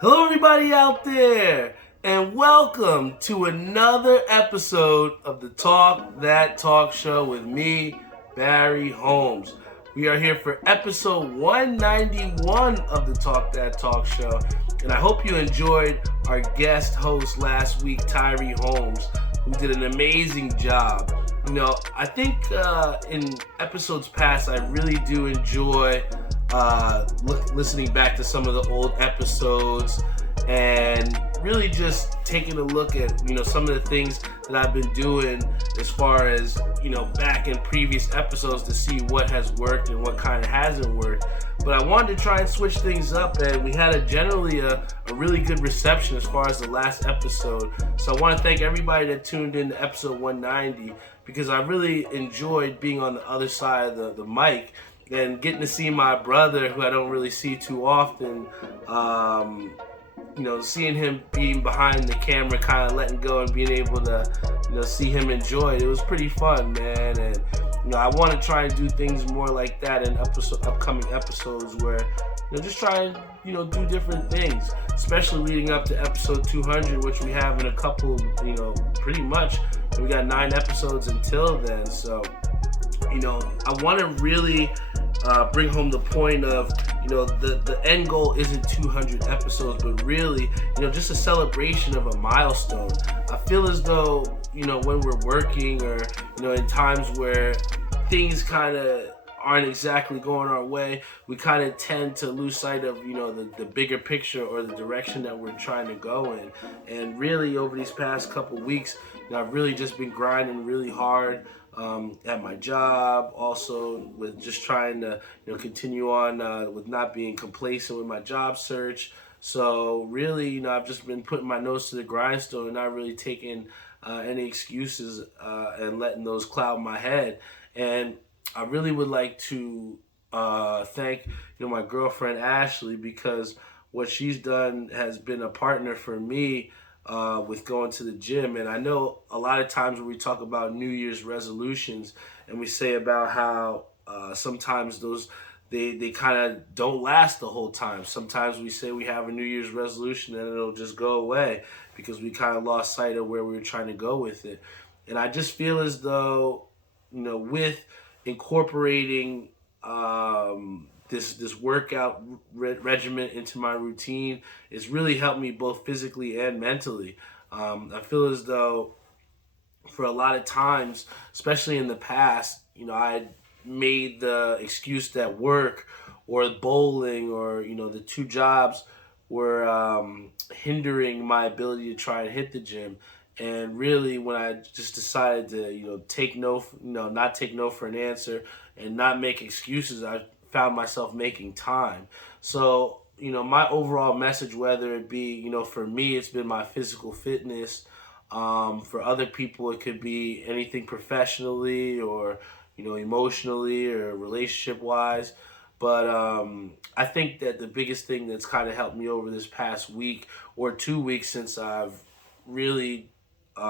Hello, everybody out there, and welcome to another episode of the Talk That Talk Show with me, Barry Holmes. We are here for episode 191 of the Talk That Talk Show, and I hope you enjoyed our guest host last week, Tyree Holmes, who did an amazing job. I think in episodes past, I really do enjoy listening back to some of the old episodes and really just taking a look at some of the things that I've been doing as far as back in previous episodes to see what has worked and what kind of hasn't worked. But I wanted to try and switch things up, and we had a really good reception as far as the last episode. So I want to thank everybody that tuned in to episode 190 because I really enjoyed being on the other side of the mic and getting to see my brother, who I don't really see too often. Seeing him being behind the camera, kind of letting go and being able to, see him enjoy it. It was pretty fun, man. And I want to try and do things more like that in upcoming episodes, where just try and do different things, especially leading up to episode 200, which we have in a couple, pretty much. We got 9 episodes until then, so I want to really bring home the point of, the end goal isn't 200 episodes, but really, just a celebration of a milestone. I feel as though, when we're working or, in times where things kind of aren't exactly going our way, we kind of tend to lose sight of, the bigger picture or the direction that we're trying to go in. And really, over these past couple weeks, I've really just been grinding really hard at my job, also with just trying to continue on with not being complacent with my job search. So really, I've just been putting my nose to the grindstone and not really taking any excuses and letting those cloud my head. And I really would like to thank my girlfriend Ashley, because what she's done has been a partner for me with going to the gym. And I know a lot of times when we talk about New Year's resolutions and we say about how sometimes those they kind of don't last the whole time. Sometimes we say we have a New Year's resolution and it'll just go away because we kind of lost sight of where we were trying to go with it. And I just feel as though, with incorporating this workout regimen into my routine, it's really helped me both physically and mentally. I feel as though for a lot of times, especially in the past, I made the excuse that work or bowling or the 2 jobs were hindering my ability to try and hit the gym. And really, when I just decided to, take no, not take no for an answer and not make excuses, I found myself making time. So, my overall message, whether it be, for me, it's been my physical fitness. For other people, it could be anything professionally or, emotionally or relationship wise. But I think that the biggest thing that's kind of helped me over this past week or 2 weeks since I've really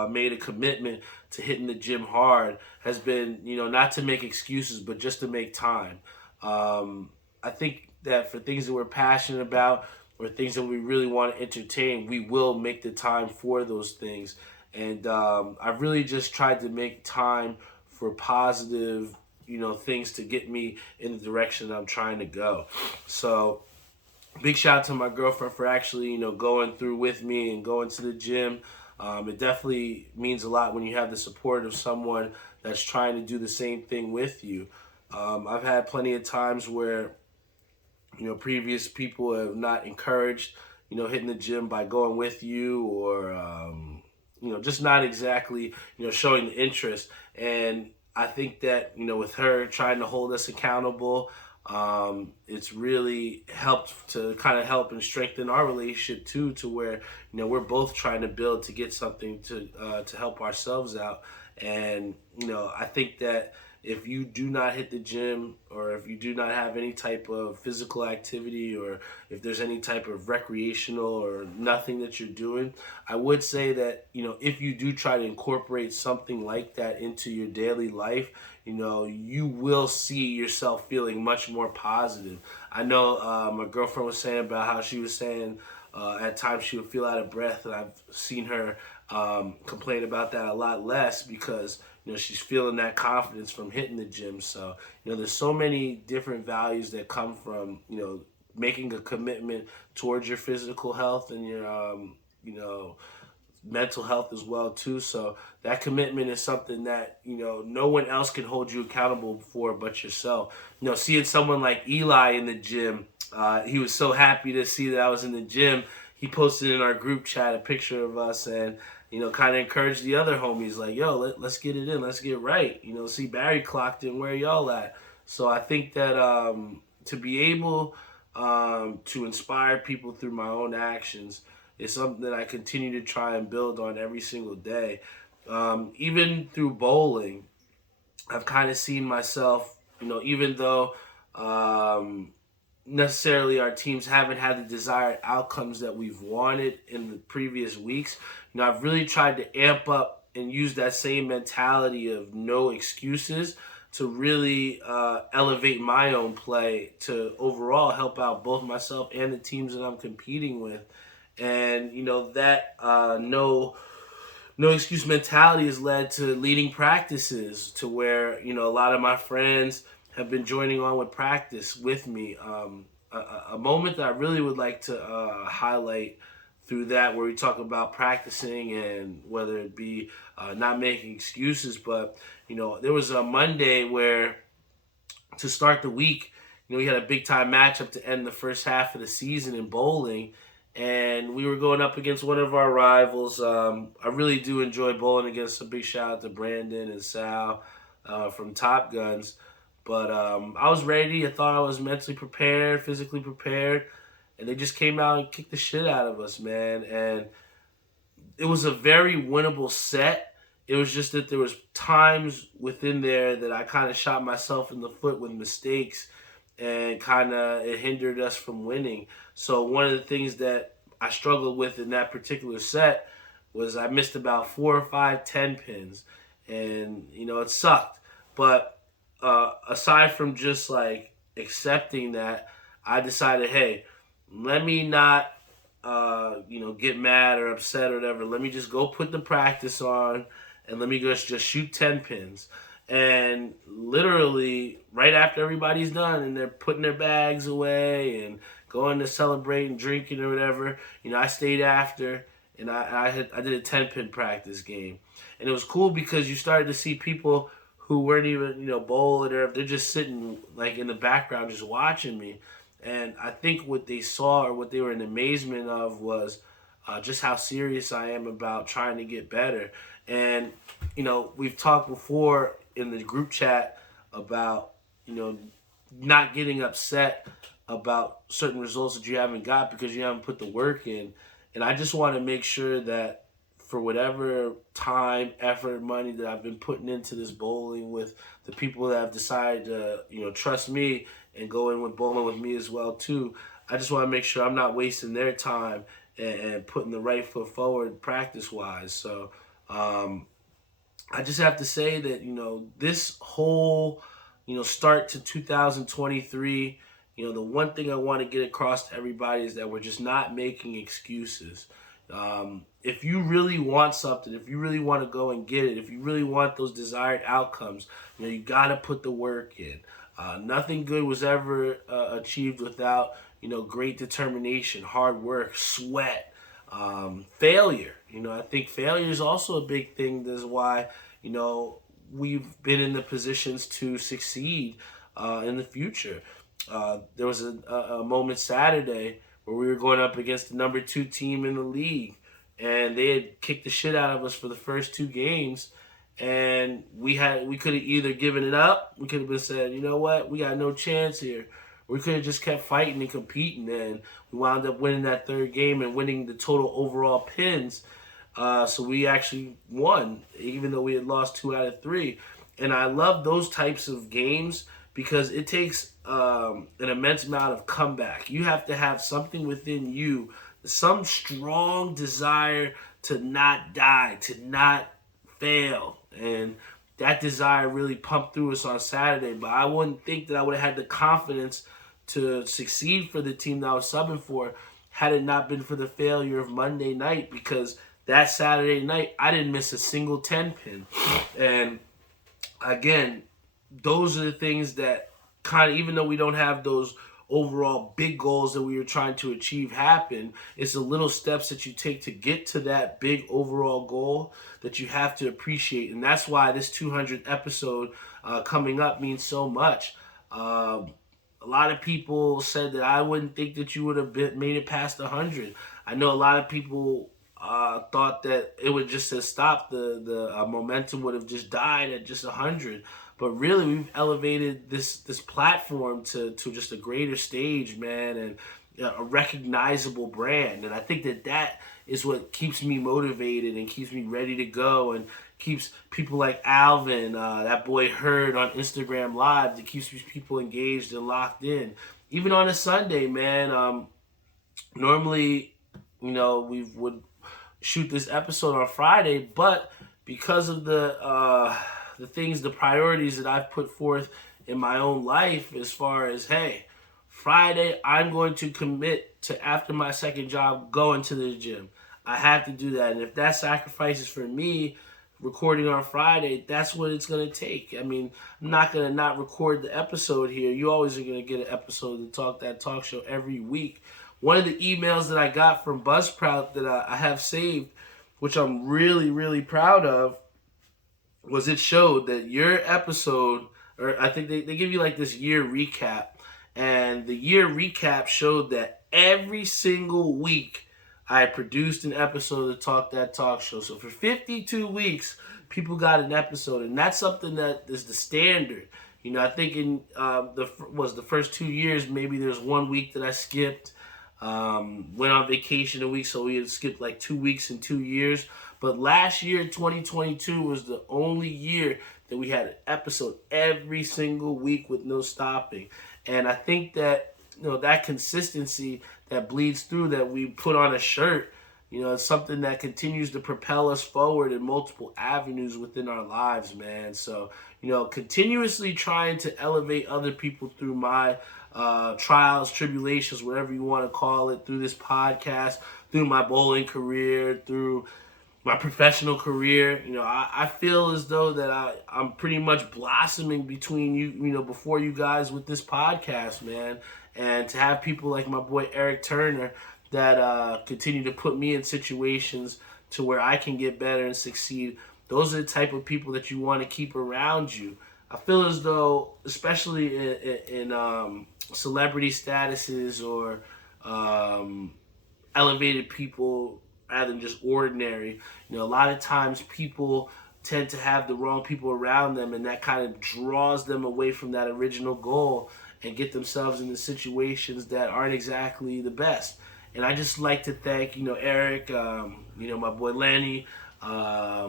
made a commitment to hitting the gym hard has been, not to make excuses, but just to make time. I think that for things that we're passionate about or things that we really want to entertain, we will make the time for those things. And I've really just tried to make time for positive, things to get me in the direction that I'm trying to go. So big shout out to my girlfriend for actually, going through with me and going to the gym. It definitely means a lot when you have the support of someone that's trying to do the same thing with you. I've had plenty of times where, previous people have not encouraged, hitting the gym by going with you or, just not exactly, showing the interest. And I think that, with her trying to hold us accountable, it's really helped to kind of help and strengthen our relationship too, to where we're both trying to build to get something to help ourselves out. And I think that if you do not hit the gym or if you do not have any type of physical activity or if there's any type of recreational or nothing that you're doing, I would say that, if you do try to incorporate something like that into your daily life, you will see yourself feeling much more positive. I know my girlfriend was saying about how she was saying At times she would feel out of breath, and I've seen her complain about that a lot less because she's feeling that confidence from hitting the gym. So there's so many different values that come from making a commitment towards your physical health and your mental health as well too. So that commitment is something that no one else can hold you accountable for but yourself. Seeing someone like Eli in the gym, he was so happy to see that I was in the gym. He posted in our group chat a picture of us and kind of encouraged the other homies like, yo, let's get it in, let's get right. See Barry clocked in, where y'all at? So I think that to be able to inspire people through my own actions is something that I continue to try and build on every single day. Even through bowling, I've kind of seen myself, even though necessarily our teams haven't had the desired outcomes that we've wanted in the previous weeks, I've really tried to amp up and use that same mentality of no excuses to really elevate my own play to overall help out both myself and the teams that I'm competing with. And that no excuse mentality has led to leading practices to where a lot of my friends have been joining on with practice with me. A moment that I really would like to highlight through that, where we talk about practicing and whether it be not making excuses, but there was a Monday where to start the week, we had a big time matchup to end the first half of the season in bowling. And we were going up against one of our rivals. I really do enjoy bowling against. A big shout out to Brandon and Sal from Top Guns. But I was ready. I thought I was mentally prepared, physically prepared. And they just came out and kicked the shit out of us, man. And it was a very winnable set. It was just that there was times within there that I kind of shot myself in the foot with mistakes and kind of it hindered us from winning. So one of the things that I struggled with in that particular set was I missed about 4 or 5 10 pins, and it sucked. But aside from just like accepting that, I decided, hey, let me not get mad or upset or whatever. Let me just go put the practice on and let me just shoot 10 pins. And literally, right after everybody's done and they're putting their bags away and going to celebrate and drinking or whatever, I stayed after and I did a 10-pin practice game. And it was cool because you started to see people who weren't even, bowling or they're just sitting like in the background just watching me. And I think what they saw or what they were in amazement of was just how serious I am about trying to get better. And, we've talked before in the group chat about, not getting upset about certain results that you haven't got because you haven't put the work in. And I just want to make sure that for whatever time, effort, money that I've been putting into this bowling with the people that have decided to, trust me and go in with bowling with me as well too, I just want to make sure I'm not wasting their time and putting the right foot forward practice-wise. So, I just have to say that, this whole, start to 2023, the one thing I want to get across to everybody is that we're just not making excuses. If you really want something, if you really want to go and get it, if you really want those desired outcomes, you got to put the work in. Nothing good was ever achieved without, great determination, hard work, sweat, failure. I think failure is also a big thing. That's why, we've been in the positions to succeed in the future. There was a moment Saturday where we were going up against the number 2 team in the league, and they had kicked the shit out of us for the first 2 games. And we could have either given it up, we could have been said, you know what, we got no chance here. We could have just kept fighting and competing, and we wound up winning that 3rd game and winning the total overall pins. So we actually won, even though we had lost 2 out of 3. And I love those types of games because it takes an immense amount of comeback. You have to have something within you, some strong desire to not die, to not fail. And that desire really pumped through us on Saturday. But I wouldn't think that I would have had the confidence to succeed for the team that I was subbing for had it not been for the failure of Monday night, because that Saturday night I didn't miss a single 10 pin. And again, those are the things that kind of, even though we don't have those overall big goals that we were trying to achieve happen, it's the little steps that you take to get to that big overall goal that you have to appreciate. And that's why this 200th episode coming up means so much. A lot of people said that I wouldn't think that you would have made it past 100. I know a lot of people thought that it would just have stopped, the momentum would have just died at just 100. But really, we've elevated this platform to just a greater stage, man, and a recognizable brand. And I think that is what keeps me motivated and keeps me ready to go, and keeps people like Alvin, that boy Heard on Instagram Live, that keeps people engaged and locked in. Even on a Sunday, man, normally, we would shoot this episode on Friday, but because of the things, the priorities that I've put forth in my own life, as far as, hey, Friday, I'm going to commit to, after my second job, going to the gym. I have to do that. And if that sacrifices for me recording on Friday, that's what it's going to take. I mean, I'm not going to not record the episode here. You always are going to get an episode of the Talk That Talk Show every week. One of the emails that I got from Buzzsprout that I have saved, which I'm really, really proud of, was it showed that your episode, or I think they give you like this year recap, and the year recap showed that every single week I produced an episode of the Talk That Talk Show. So for 52 weeks, people got an episode, and that's something that is the standard. I think in the first 2 years, maybe there's 1 week that I skipped, went on vacation a week, so we had skipped like 2 weeks in 2 years. But last year, 2022, was the only year that we had an episode every single week with no stopping. And I think that, that consistency that bleeds through, that we put on a shirt, it's something that continues to propel us forward in multiple avenues within our lives, man. So, continuously trying to elevate other people through my trials, tribulations, whatever you want to call it, through this podcast, through my bowling career, through my professional career. I feel as though that I'm pretty much blossoming between you, before you guys with this podcast, man. And to have people like my boy Eric Turner that continue to put me in situations to where I can get better and succeed, those are the type of people that you want to keep around you. I feel as though, especially in celebrity statuses or elevated people, rather than just ordinary, a lot of times people tend to have the wrong people around them, and that kind of draws them away from that original goal and get themselves into situations that aren't exactly the best. And I just like to thank, Eric, my boy Lenny, a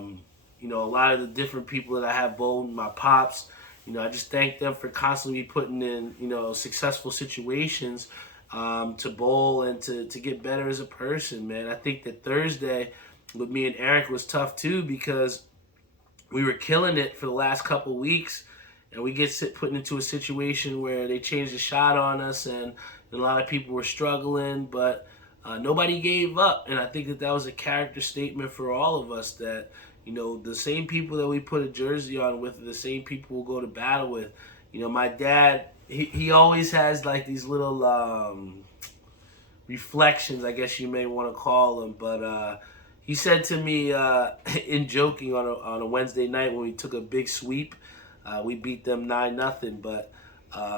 lot of the different people that I have bowled, my pops. I just thank them for constantly putting in, successful situations to bowl and to get better as a person, man. I think that Thursday with me and Eric was tough too, because we were killing it for the last couple weeks, and we get put into a situation where they changed the shot on us, and a lot of people were struggling, but nobody gave up. And I think that was a character statement for all of us, that the same people that we put a jersey on with are the same people we'll go to battle with. My dad, he always has like these little reflections, I guess you may want to call them, but he said to me in joking on a Wednesday night when we took a big sweep, we beat them 9-0, but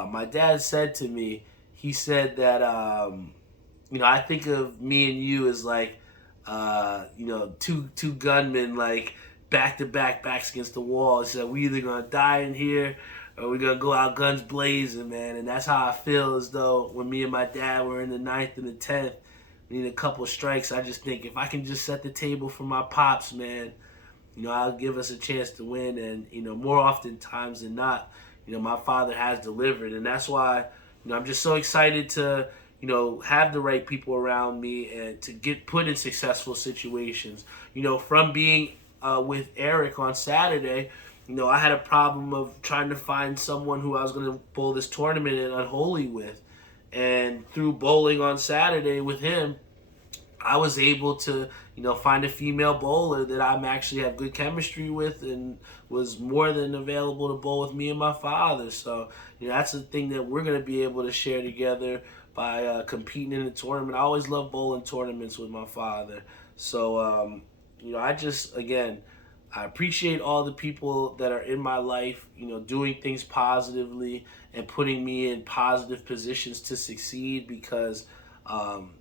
my dad said to me, he said that I think of me and you as like two gunmen, like back to back, backs against the wall. He said, we either gonna die in here or we're gonna go out guns blazing, man. And that's how I feel, as though when me and my dad were in the 9th and the 10th, we need a couple strikes. I just think if I can just set the table for my pops, man, I'll give us a chance to win. And more often times than not, my father has delivered, and that's why I'm just so excited to have the right people around me and to get put in successful situations. From being with Eric on Saturday, I had a problem of trying to find someone who I was going to bowl this tournament in Unholy with. And through bowling on Saturday with him, I was able to, find a female bowler that I'm actually have good chemistry with, and was more than available to bowl with me and my father. So, that's the thing that we're going to be able to share together by competing in a tournament. I always love bowling tournaments with my father. So, I just, again, I appreciate all the people that are in my life, doing things positively and putting me in positive positions to succeed, because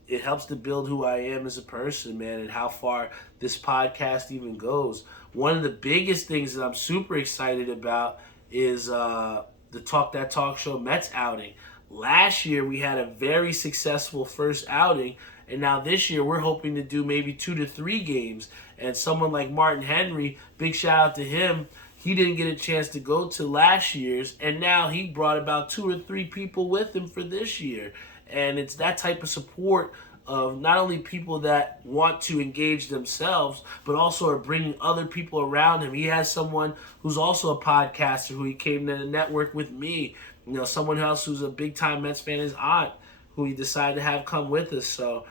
it helps to build who I am as a person, man, and how far this podcast even goes. One of the biggest things that I'm super excited about is the Talk That Talk Show Mets outing. Last year, we had a very successful first outing, and now this year, we're hoping to do maybe 2 to 3 games. And someone like Martin Henry, big shout out to him, he didn't get a chance to go to last year's, and now he brought about 2 or 3 people with him for this year. And it's that type of support of not only people that want to engage themselves, but also are bringing other people around him. He has someone who's also a podcaster who he came to the network with me. Someone else who's a big-time Mets fan, his aunt, who he decided to have come with us. So,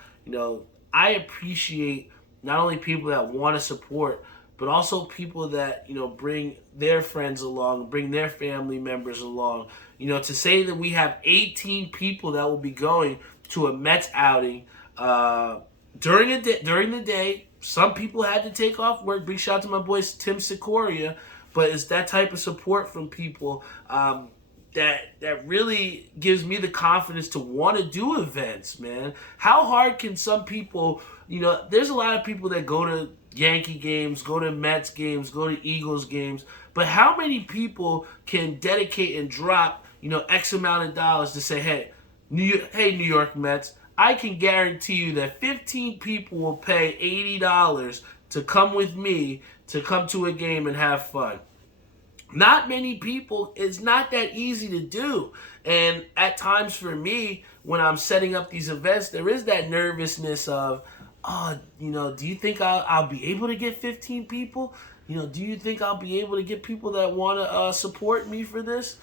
I appreciate not only people that want to support, but also people that, bring their friends along, bring their family members along. To say that we have 18 people that will be going to a Mets outing during the day. Some people had to take off work. Big shout out to my boy Tim Sikoria. But it's that type of support from people that really gives me the confidence to want to do events, man. How hard can some people, there's a lot of people that go to Yankee games, go to Mets games, go to Eagles games, but how many people can dedicate and drop, X amount of dollars to say, hey, New York Mets, I can guarantee you that 15 people will pay $80 to come with me to come to a game and have fun. Not many people. It's not that easy to do. And at times for me, when I'm setting up these events, there is that nervousness of, do you think I'll be able to get 15 people? Do you think I'll be able to get people that want to support me for this?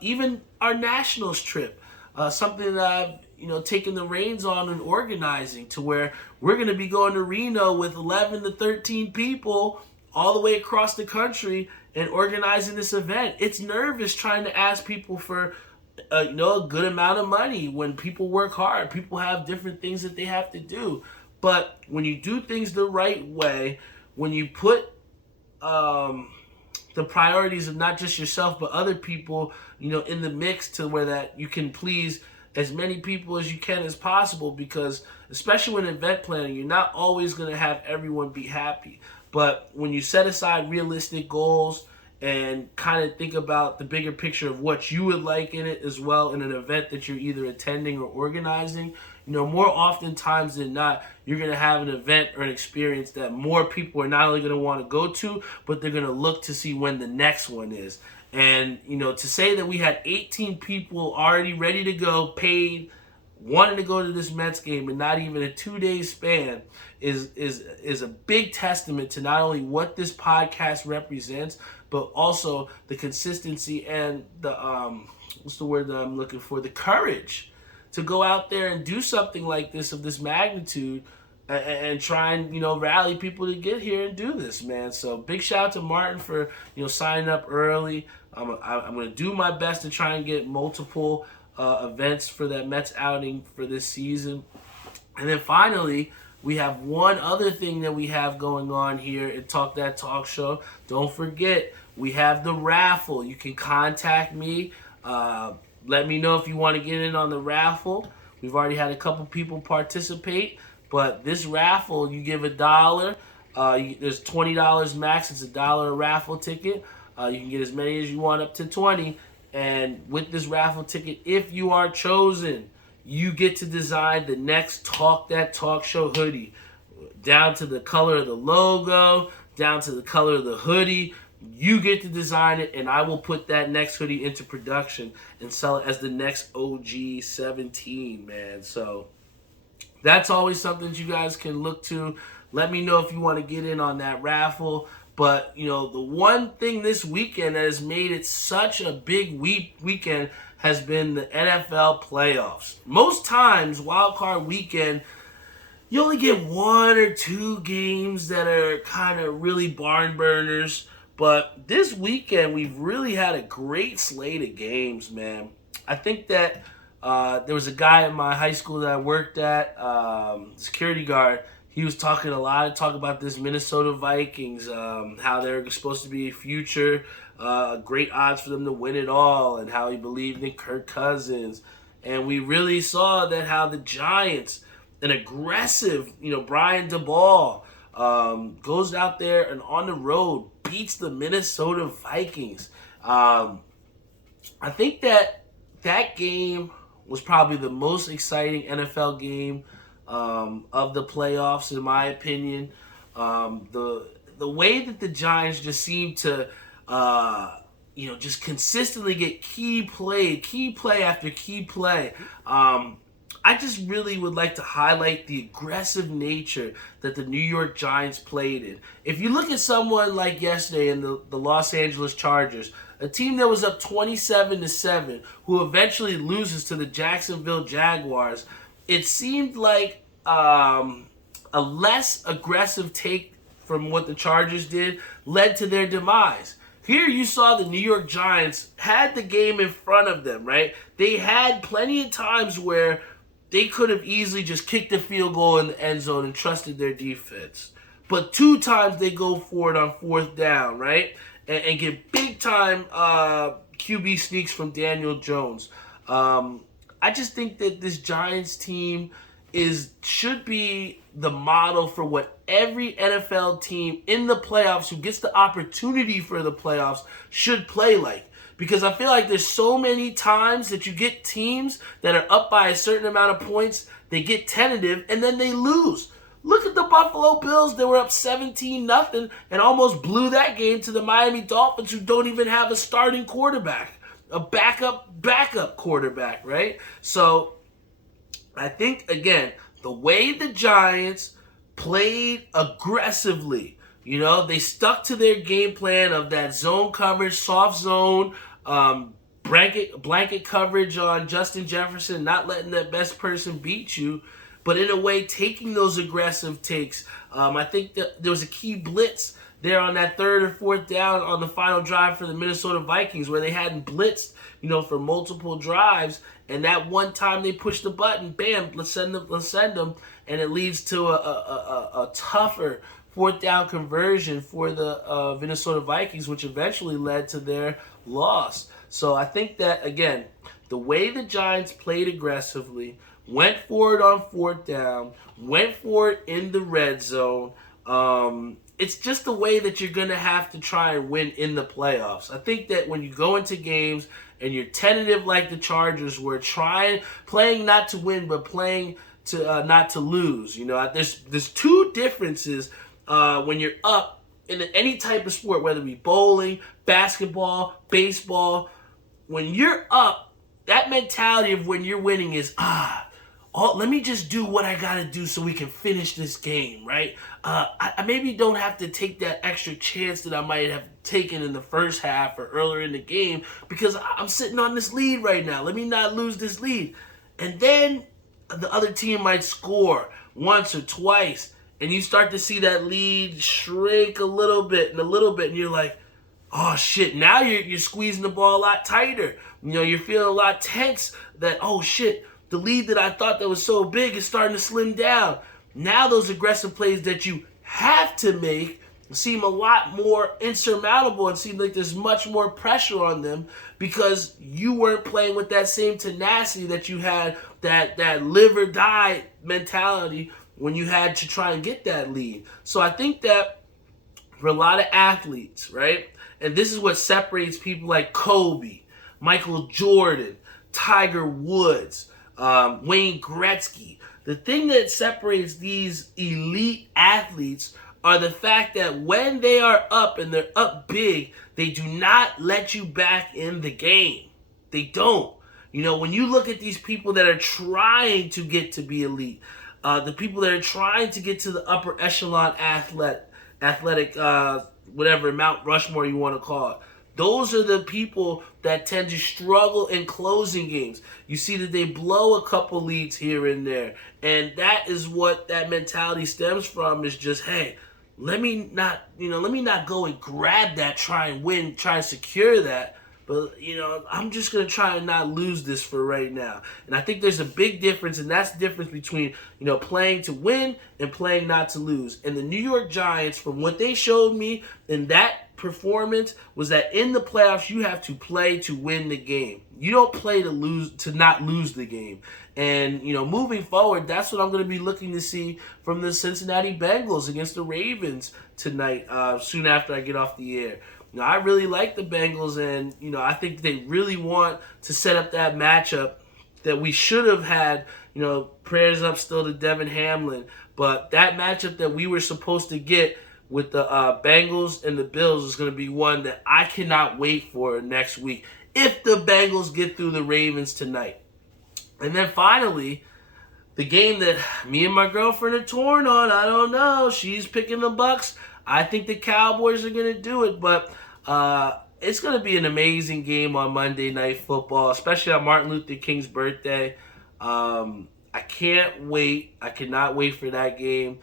Even our Nationals trip, something that I've, taken the reins on and organizing, to where we're going to be going to Reno with 11 to 13 people all the way across the country and organizing this event. It's nervous trying to ask people for a good amount of money when people work hard. People have different things that they have to do. But when you do things the right way, when you put the priorities of not just yourself but other people, in the mix, to where that you can please as many people as you can as possible, because especially when event planning, you're not always going to have everyone be happy. But when you set aside realistic goals and kind of think about the bigger picture of what you would like in it as well, in an event that you're either attending or organizing, more oftentimes than not, you're going to have an event or an experience that more people are not only going to want to go to, but they're going to look to see when the next one is. And, to say that we had 18 people already ready to go, paid, wanting to go to this Mets game in not even a 2-day span is a big testament to not only what this podcast represents, but also the consistency and the what's the word that I'm looking for? The courage to go out there and do something like this, of this magnitude, and try and rally people to get here and do this, man. So big shout out to Martin for signing up early. I'm going to do my best to try and get multiple events for that Mets outing for this season. And then finally, we have one other thing that we have going on here at Talk That Talk Show. Don't forget, we have the raffle. You can contact me. Let me know if you want to get in on the raffle. We've already had a couple people participate, but this raffle, you give $1. There's $20 max. It's $1 a raffle ticket. You can get as many as you want, up to 20. And with this raffle ticket, if you are chosen, you get to design the next Talk That Talk Show hoodie. Down to the color of the logo, down to the color of the hoodie. You get to design it, and I will put that next hoodie into production and sell it as the next OG 17, man. So that's always something that you guys can look to. Let me know if you want to get in on that raffle. But, the one thing this weekend that has made it such a big weekend has been the NFL playoffs. Most times, Wildcard weekend, you only get one or two games that are kind of really barn burners. But this weekend, we've really had a great slate of games, man. I think that there was a guy in my high school that I worked at, security guard. He was talking a lot about this Minnesota Vikings, how they're supposed to be a future, great odds for them to win it all, and how he believed in Kirk Cousins. And we really saw that how the Giants, an aggressive, Brian DeBall, goes out there and on the road beats the Minnesota Vikings. I think that game was probably the most exciting NFL game of the playoffs, in my opinion. The way that the Giants just seem to, just consistently get key play after key play. I just really would like to highlight the aggressive nature that the New York Giants played in. If you look at someone like yesterday in the Los Angeles Chargers, a team that was up 27-7, who eventually loses to the Jacksonville Jaguars, it seemed like a less aggressive take from what the Chargers did led to their demise. Here you saw the New York Giants had the game in front of them, right? They had plenty of times where they could have easily just kicked the field goal in the end zone and trusted their defense. But 2 times they go for it on 4th down, right? And get big-time QB sneaks from Daniel Jones. I just think that this Giants team should be the model for what every NFL team in the playoffs who gets the opportunity for the playoffs should play like. Because I feel like there's so many times that you get teams that are up by a certain amount of points, they get tentative, and then they lose. Look at the Buffalo Bills. They were up 17-0 and almost blew that game to the Miami Dolphins, who don't even have a starting quarterback, a backup quarterback, right? So I think, again, the way the Giants played aggressively, they stuck to their game plan of that zone coverage, soft zone, blanket coverage on Justin Jefferson, not letting that best person beat you, but in a way taking those aggressive takes. I think that there was a key blitz there on that 3rd or 4th down on the final drive for the Minnesota Vikings where they hadn't blitzed, for multiple drives, and that one time they pushed the button, bam, let's send them, and it leads to a tougher 4th down conversion for the Minnesota Vikings, which eventually led to their loss. So I think that, again, the way the Giants played aggressively, went for it on 4th down, went for it in the red zone, it's just the way that you're going to have to try and win in the playoffs. I think that when you go into games and you're tentative like the Chargers were, playing not to win, but playing to not to lose. There's 2 differences when you're up in any type of sport, whether it be bowling, basketball, baseball. When you're up, that mentality of when you're winning is, let me just do what I got to do so we can finish this game, right? I maybe don't have to take that extra chance that I might have taken in the first half or earlier in the game because I'm sitting on this lead right now. Let me not lose this lead. And then the other team might score once or twice, and you start to see that lead shrink a little bit, and you're like, oh shit, now you're squeezing the ball a lot tighter. You're feeling a lot tense that, oh shit, the lead that I thought that was so big is starting to slim down. Now those aggressive plays that you have to make seem a lot more insurmountable and seem like there's much more pressure on them because you weren't playing with that same tenacity that you had, that live or die mentality when you had to try and get that lead. So I think that for a lot of athletes, right, and this is what separates people like Kobe, Michael Jordan, Tiger Woods, Wayne Gretzky. The thing that separates these elite athletes are the fact that when they are up and they're up big, they do not let you back in the game. They don't. When you look at these people that are trying to get to be elite, the people that are trying to get to the upper echelon athletic, whatever, Mount Rushmore you want to call it, Those are the people that tend to struggle in closing games. You see that they blow a couple leads here and there. And that is what that mentality stems from, is just, hey, let me not go and grab that, try and win, try and secure that. But, I'm just going to try and not lose this for right now. And I think there's a big difference, and that's the difference between, playing to win and playing not to lose. And the New York Giants, from what they showed me in that performance, was that in the playoffs, you have to play to win the game. You don't play to not lose the game. And, moving forward, that's what I'm going to be looking to see from the Cincinnati Bengals against the Ravens tonight, soon after I get off the air. I really like the Bengals, and, I think they really want to set up that matchup that we should have had. Prayers up still to Devin Hamlin. But that matchup that we were supposed to get with the Bengals and the Bills is going to be one that I cannot wait for next week if the Bengals get through the Ravens tonight. And then finally, the game that me and my girlfriend are torn on, I don't know. She's picking the Bucs. I think the Cowboys are going to do it, but it's going to be an amazing game on Monday Night Football, especially on Martin Luther King's birthday. I can't wait. I cannot wait for that game.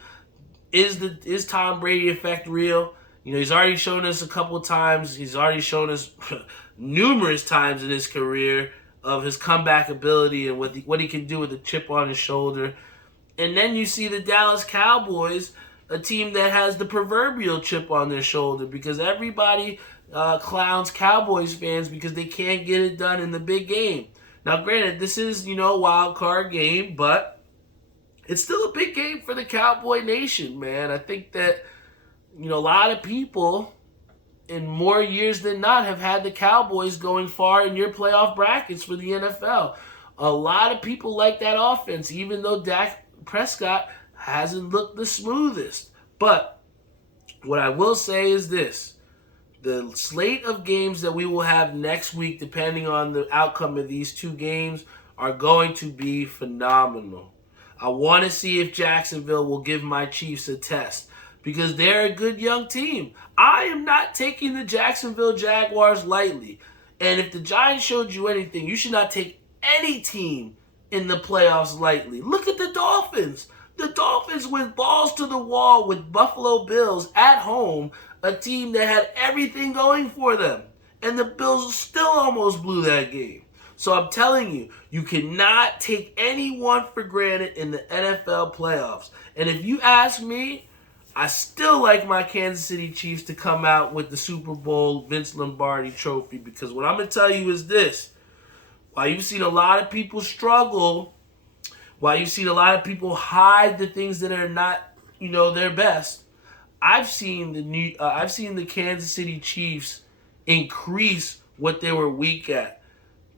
Is Tom Brady effect real? He's already shown us a couple times. He's already shown us numerous times in his career of his comeback ability and what he can do with a chip on his shoulder. And then you see the Dallas Cowboys, a team that has the proverbial chip on their shoulder, because everybody clowns Cowboys fans because they can't get it done in the big game. Now, granted, this is, a wild card game, but it's still a big game for the Cowboy Nation, man. I think that, a lot of people in more years than not have had the Cowboys going far in your playoff brackets for the NFL. A lot of people like that offense, even though Dak Prescott hasn't looked the smoothest. But what I will say is this. The slate of games that we will have next week, depending on the outcome of these two games, are going to be phenomenal. I want to see if Jacksonville will give my Chiefs a test, because they're a good young team. I am not taking the Jacksonville Jaguars lightly. And if the Giants showed you anything, you should not take any team in the playoffs lightly. Look at the Dolphins. The Dolphins went balls to the wall with Buffalo Bills at home, a team that had everything going for them. And the Bills still almost blew that game. So I'm telling you, you cannot take anyone for granted in the NFL playoffs. And if you ask me, I still like my Kansas City Chiefs to come out with the Super Bowl Vince Lombardi trophy, because what I'm going to tell you is this. While you've seen a lot of people struggle, while you've seen a lot of people hide the things that are not, their best, I've seen the Kansas City Chiefs increase what they were weak at.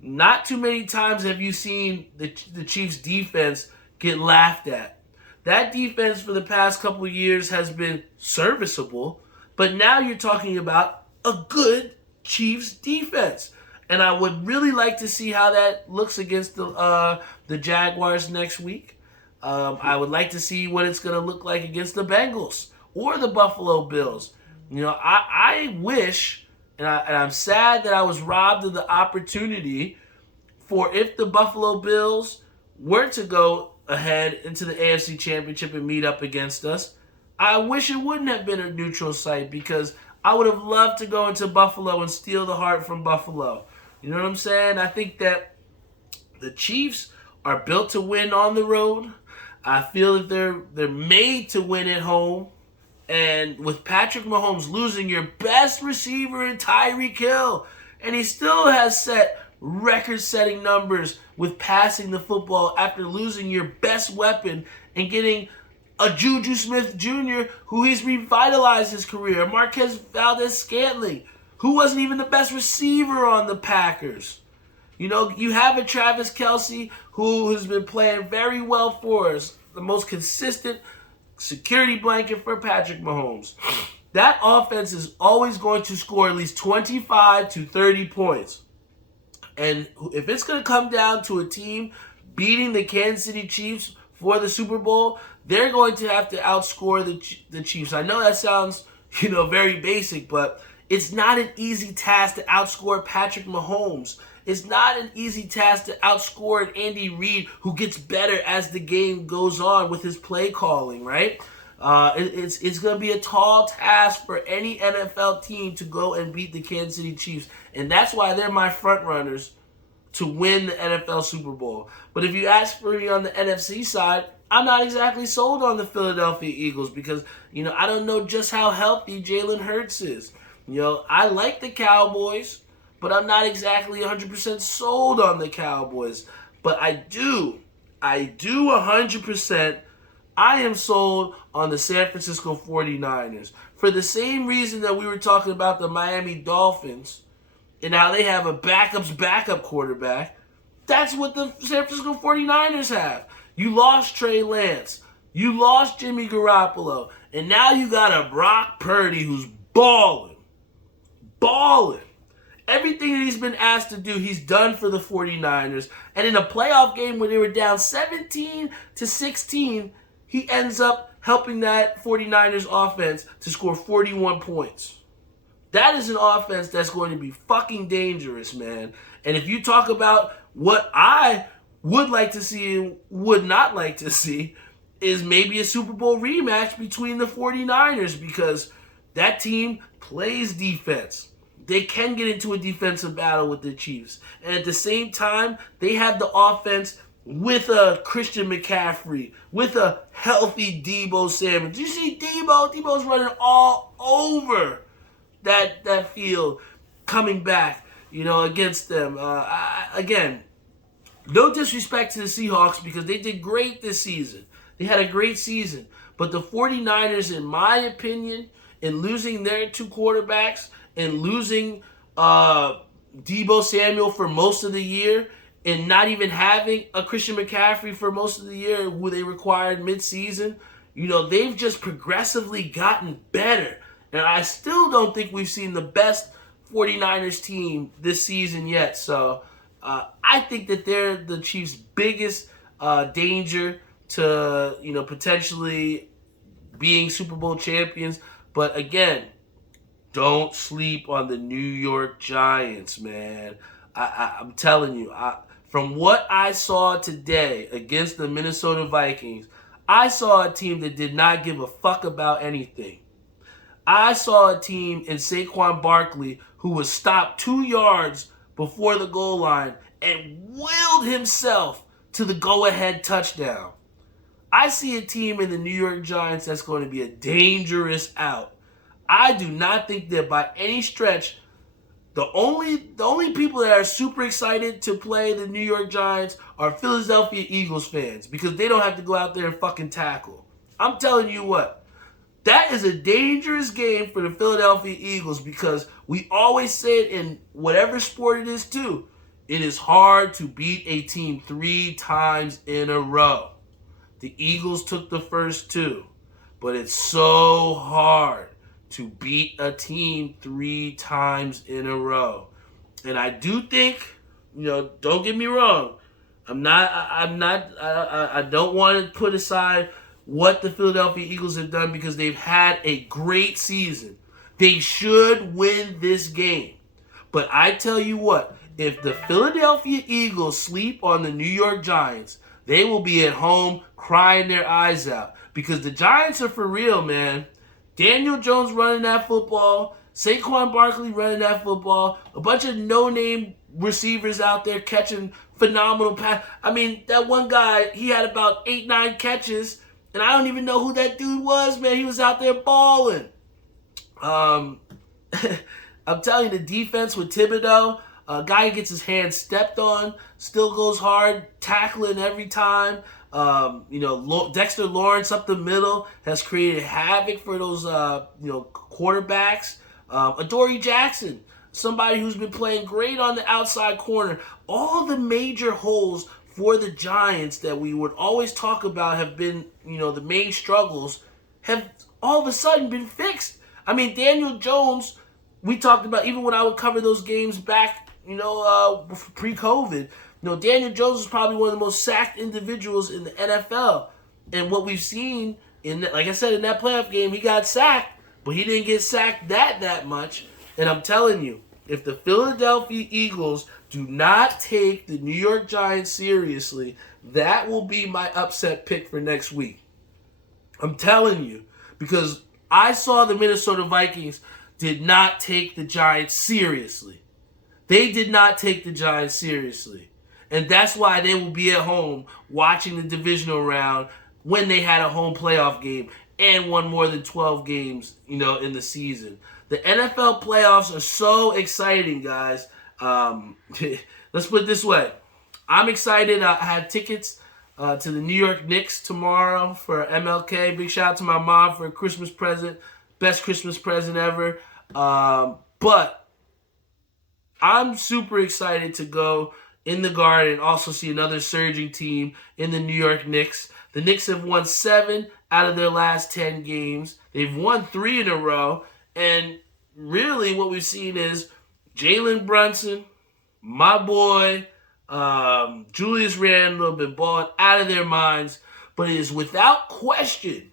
Not too many times have you seen the Chiefs defense get laughed at. That defense for the past couple of years has been serviceable, but now you're talking about a good Chiefs defense. And I would really like to see how that looks against the Jaguars next week. I would like to see what it's going to look like against the Bengals or the Buffalo Bills. I wish, and I'm sad that I was robbed of the opportunity for, if the Buffalo Bills were to go ahead into the AFC Championship and meet up against us, I wish it wouldn't have been a neutral site, because I would have loved to go into Buffalo and steal the heart from Buffalo. You know what I'm saying? I think that the Chiefs are built to win on the road. I feel that they're made to win at home. And with Patrick Mahomes losing your best receiver in Tyreek Hill, and he still has set record-setting numbers with passing the football after losing your best weapon and getting a Juju Smith Jr., who he's revitalized his career, Marquez Valdez-Scantling, who wasn't even the best receiver on the Packers. You have a Travis Kelce who has been playing very well for us, the most consistent security blanket for Patrick Mahomes. That offense is always going to score at least 25 to 30 points. And if it's going to come down to a team beating the Kansas City Chiefs for the Super Bowl, they're going to have to outscore the Chiefs. I know that sounds, very basic, but It's not an easy task to outscore Patrick Mahomes. It's not an easy task to outscore an Andy Reid who gets better as the game goes on with his play calling, right? It's going to be a tall task for any NFL team to go and beat the Kansas City Chiefs. And that's why they're my front runners to win the NFL Super Bowl. But if you ask for me on the NFC side, I'm not exactly sold on the Philadelphia Eagles because, I don't know just how healthy Jalen Hurts is. I like the Cowboys, but I'm not exactly 100% sold on the Cowboys. But I do 100%, I am sold on the San Francisco 49ers. For the same reason that we were talking about the Miami Dolphins and how they have a backup's backup quarterback, that's what the San Francisco 49ers have. You lost Trey Lance. You lost Jimmy Garoppolo. And now you got a Brock Purdy who's balling. Everything that he's been asked to do, he's done for the 49ers. And in a playoff game where they were down 17-16, he ends up helping that 49ers offense to score 41 points. That is an offense that's going to be fucking dangerous, man. And if you talk about what I would like to see and would not like to see, is maybe a Super Bowl rematch between the 49ers because that team plays defense. They can get into a defensive battle with the Chiefs. And at the same time, they have the offense with a Christian McCaffrey, with a healthy Deebo Samuel. Did you see Deebo? Deebo's running all over that field coming back, against them. Again, no disrespect to the Seahawks because they did great this season. They had a great season. But the 49ers, in my opinion, in losing their two quarterbacks and losing Deebo Samuel for most of the year and not even having a Christian McCaffrey for most of the year who they required midseason, they've just progressively gotten better. And I still don't think we've seen the best 49ers team this season yet. So I think that they're the Chiefs' biggest danger to, potentially being Super Bowl champions. But again, don't sleep on the New York Giants, man. I'm telling you, from what I saw today against the Minnesota Vikings, I saw a team that did not give a fuck about anything. I saw a team in Saquon Barkley who was stopped 2 yards before the goal line and willed himself to the go-ahead touchdown. I see a team in the New York Giants that's going to be a dangerous out. I do not think that by any stretch, the only people that are super excited to play the New York Giants are Philadelphia Eagles fans because they don't have to go out there and fucking tackle. I'm telling you what, that is a dangerous game for the Philadelphia Eagles because we always say it in whatever sport it is too. It is hard to beat a team 3 times in a row. The Eagles took the first 2, but it's so hard to beat a team 3 times in a row. And I do think, don't get me wrong, I don't want to put aside what the Philadelphia Eagles have done because they've had a great season. They should win this game. But I tell you what, if the Philadelphia Eagles sleep on the New York Giants, they will be at home crying their eyes out because the Giants are for real, man. Daniel Jones running that football, Saquon Barkley running that football, a bunch of no-name receivers out there catching phenomenal pass. I mean, that one guy, he had about 8-9 catches, and I don't even know who that dude was, man. He was out there balling. I'm telling you, the defense with Thibodeau, a guy who gets his hand stepped on, still goes hard, tackling every time. Dexter Lawrence up the middle has created havoc for those, quarterbacks. Adoree Jackson, somebody who's been playing great on the outside corner. All the major holes for the Giants that we would always talk about have been, the main struggles have all of a sudden been fixed. I mean, Daniel Jones, we talked about even when I would cover those games back, pre-COVID. Daniel Jones is probably one of the most sacked individuals in the NFL. And what we've seen, like I said, in that playoff game, he got sacked, but he didn't get sacked that much. And I'm telling you, if the Philadelphia Eagles do not take the New York Giants seriously, that will be my upset pick for next week. I'm telling you, because I saw the Minnesota Vikings did not take the Giants seriously. They did not take the Giants seriously. And that's why they will be at home watching the divisional round when they had a home playoff game and won more than 12 games, in the season. The NFL playoffs are so exciting, guys. Let's put it this way. I'm excited. I had tickets to the New York Knicks tomorrow for MLK. Big shout out to my mom for a Christmas present. Best Christmas present ever. But I'm super excited to go in the Garden and also see another surging team in the New York Knicks. The Knicks have won 7 out of their last 10 games. They've won 3 in a row. And really what we've seen is Jalen Brunson, my boy, Julius Randle have been balling out of their minds. But it is without question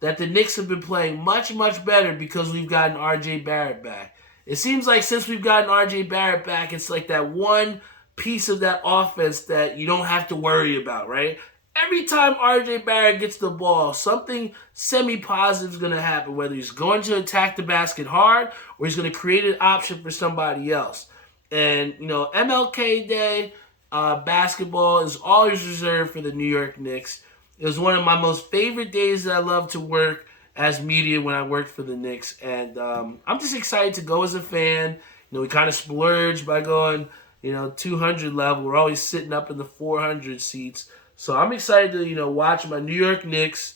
that the Knicks have been playing much, much better because we've gotten R.J. Barrett back. It seems like since we've gotten R.J. Barrett back, it's like that one piece of that offense that you don't have to worry about, right? Every time R.J. Barrett gets the ball, something semi-positive is going to happen, whether he's going to attack the basket hard or he's going to create an option for somebody else. And, MLK Day basketball is always reserved for the New York Knicks. It was one of my most favorite days that I love to work as media when I worked for the Knicks. And I'm just excited to go as a fan. We kind of splurged by going, 200 level. We're always sitting up in the 400 seats. So I'm excited to, watch my New York Knicks,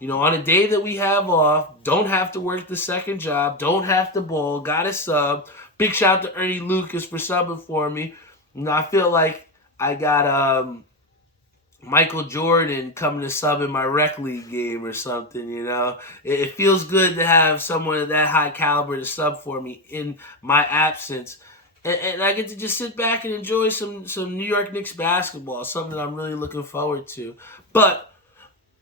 on a day that we have off. Don't have to work the second job. Don't have to bowl. Got a sub. Big shout out to Ernie Lucas for subbing for me. I feel like I got Michael Jordan coming to sub in my rec league game or something, It feels good to have someone of that high caliber to sub for me in my absence. And I get to just sit back and enjoy some New York Knicks basketball, something that I'm really looking forward to. But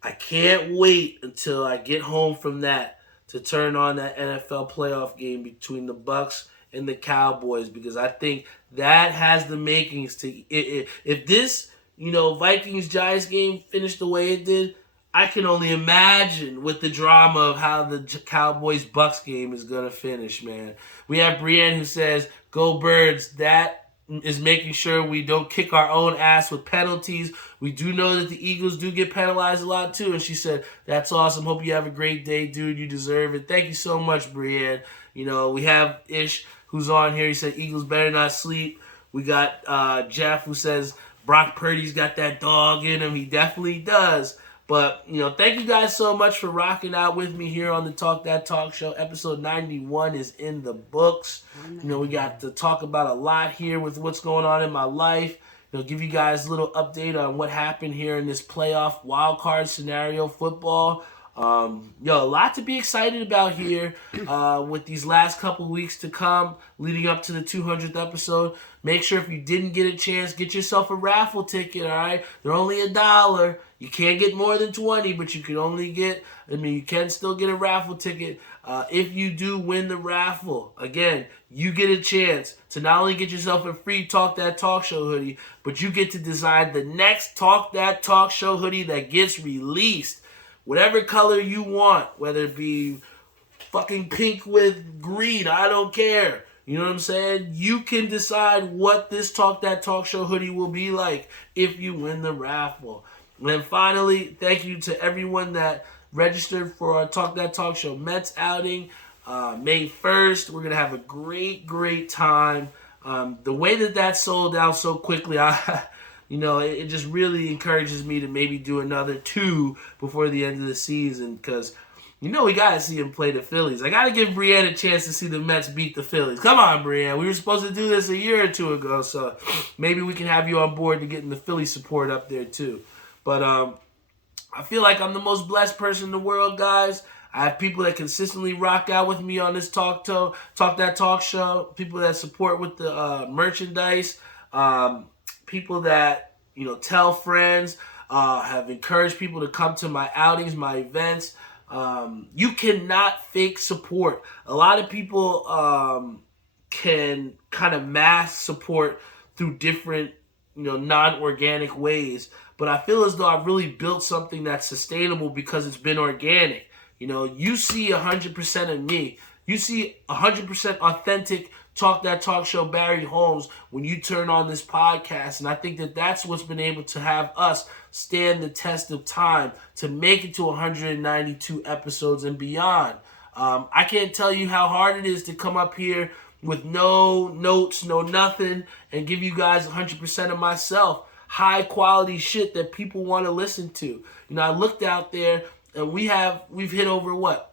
I can't wait until I get home from that to turn on that NFL playoff game between the Bucks and the Cowboys, because I think that has the makings to... If this, Vikings-Giants game finished the way it did, I can only imagine with the drama of how the Cowboys-Bucks game is going to finish, man. We have Brienne who says, "Go Birds." That is making sure we don't kick our own ass with penalties. We do know that the Eagles do get penalized a lot too. And she said, "That's awesome. Hope you have a great day, dude. You deserve it." Thank you so much, Brienne. We have Ish who's on here. He said, "Eagles better not sleep." We got Jeff who says, "Brock Purdy's got that dog in him." He definitely does. But, thank you guys so much for rocking out with me here on the Talk That Talk Show. Episode 91 is in the books. We got to talk about a lot here with what's going on in my life. Give you guys a little update on what happened here in this playoff wildcard scenario football. A lot to be excited about here with these last couple weeks to come leading up to the 200th episode. Make sure if you didn't get a chance, get yourself a raffle ticket, all right? They're only $1. You can't get more than 20, but you can still get a raffle ticket if you do win the raffle. Again, you get a chance to not only get yourself a free Talk That Talk Show hoodie, but you get to design the next Talk That Talk Show hoodie that gets released. Whatever color you want, whether it be fucking pink with green, I don't care. You know what I'm saying? You can decide what this Talk That Talk Show hoodie will be like if you win the raffle. And then finally, thank you to everyone that registered for our Talk That Talk Show Mets outing. May 1st, we're going to have a great, great time. The way that sold out so quickly, it just really encourages me to maybe do another 2 before the end of the season, because we got to see him play the Phillies. I got to give Brienne a chance to see the Mets beat the Phillies. Come on, Brienne. We were supposed to do this a year or 2 ago, so maybe we can have you on board to getting the Philly support up there too. But I feel like I'm the most blessed person in the world, guys. I have people that consistently rock out with me on this Talk That Talk Show. People that support with the merchandise. People that tell friends. Have encouraged people to come to my outings, my events. You cannot fake support. A lot of people can kind of mass support through different, non-organic ways. But I feel as though I've really built something that's sustainable because it's been organic. You see 100% of me. You see 100% authentic Talk That Talk Show Barry Holmes when you turn on this podcast. And I think that that's what's been able to have us stand the test of time to make it to 192 episodes and beyond. I can't tell you how hard it is to come up here with no notes, no nothing, and give you guys 100% of myself. High quality shit that people want to listen to. I looked out there and we've hit over what?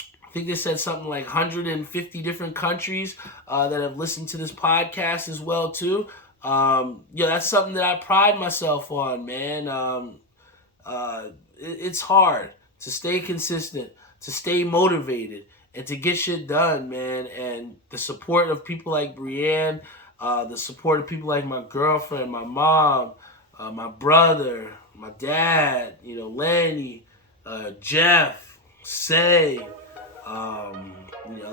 I think they said something like 150 different countries that have listened to this podcast as well too. That's something that I pride myself on, man. It's hard to stay consistent, to stay motivated, and to get shit done, man. And the support of people like Brienne, the support of people like my girlfriend, my mom, my brother, my dad, Lenny, Jeff, Say.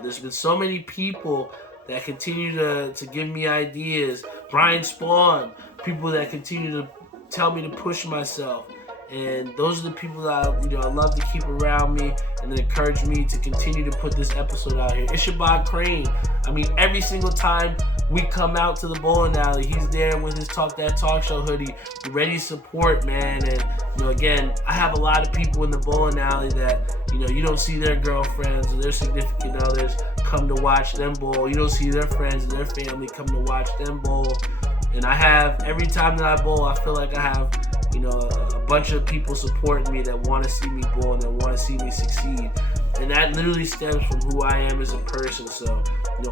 There's been so many people that continue to give me ideas. Brian Spawn, people that continue to tell me to push myself. And those are the people that I love to keep around me and that encourage me to continue to put this episode out here. It's your boy Crane. Every single time we come out to the bowling alley, he's there with his Talk That Talk Show hoodie, ready to support, man. And again, I have a lot of people in the bowling alley that you don't see their girlfriends or their significant others come to watch them bowl. You don't see their friends and their family come to watch them bowl. And every time that I bowl, I feel like I have a bunch of people supporting me that want to see me bowl and that want to see me succeed. And that literally stems from who I am as a person. So,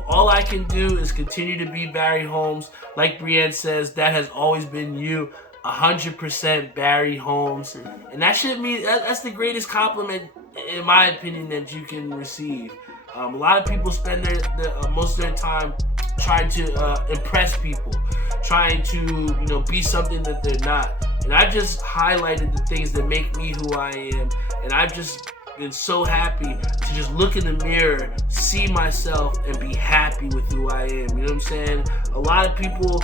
all I can do is continue to be Barry Holmes. Like Brienne says, that has always been you. 100% Barry Holmes. And that should mean that's the greatest compliment, in my opinion, that you can receive. A lot of people spend most of their time trying to impress people, trying to be something that they're not. And I just highlighted the things that make me who I am. And I've just been so happy to just look in the mirror, see myself, and be happy with who I am. You know what I'm saying? A lot of people,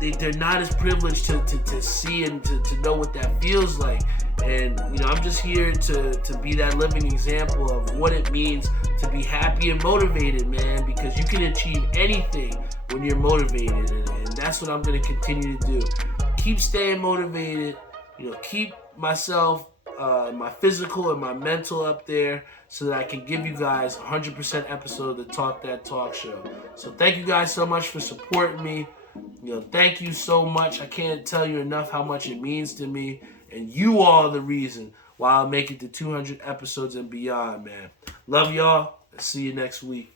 they're not as privileged to see and to know what that feels like. And, I'm just here to be that living example of what it means to be happy and motivated, man, because you can achieve anything when you're motivated. And that's what I'm going to continue to do. Keep staying motivated, keep myself, my physical and my mental up there so that I can give you guys 100% episode of the Talk That Talk Show. So thank you guys so much for supporting me. Thank you so much. I can't tell you enough how much it means to me. And you all are the reason why I'll make it to 200 episodes and beyond, man. Love y'all. See you next week.